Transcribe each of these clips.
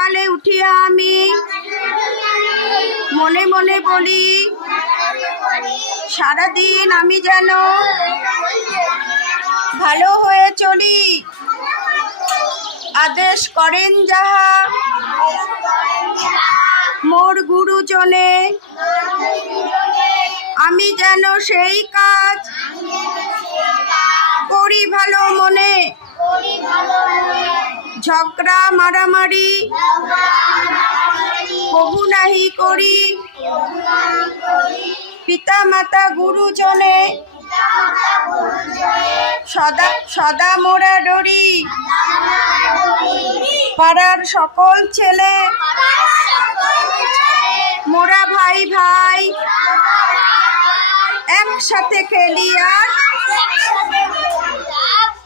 সকালে উঠিয়া আমি মনে মনে বলি, সারাদিন আমি যেন ভালো হয়ে চলি। আদেশ করেন যাহা মোর গুরুজনে, আমি যেন সেই কাজ করি ভালো মনে। ঝগড়া মারামারি কবু নাহি করি, পিতা মাতা গুরুজনে সদা সদা মোরা ডরি। পাড়ার সকল ছেলে মোরা ভাই ভাই একসাথে খেলি আর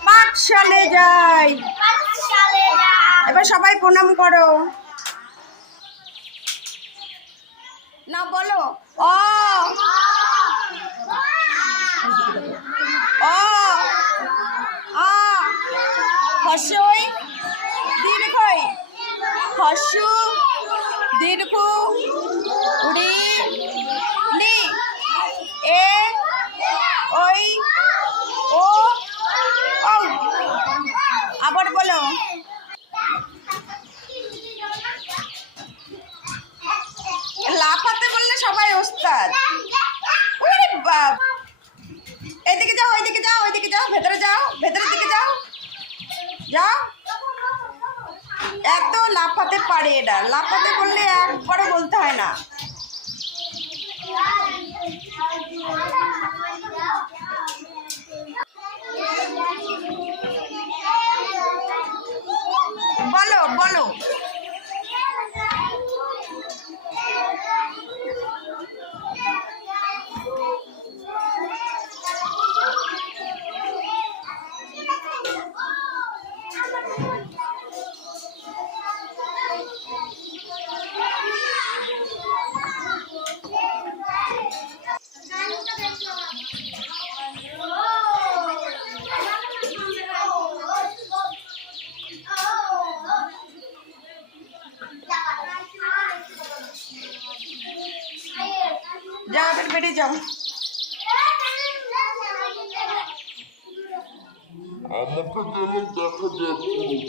পাঠশালে যাই। এবার সবাই প্রণাম করো না, বলো অ অ আ হর্ষই দীর্ঘই, হর্ষু দীর্ঘ রি লি এ ওই ও ঔ। আবার বলো, লাফাতে বললে সবাই ওস্তাদ। ওরে বাপ, এদিকে যাও, ওইদিকে যাও, ওইদিকে যাও, ভেতরে যাও, ভেতরের দিকে যাও, যাও। এত লাফাতে পারে এরা, লাফাতে বললে একবারও বলতে হয় না। বলো বলো, যাও, এবার বেরিয়ে যাও। আমাকে যেন দেখা যাচ্ছে।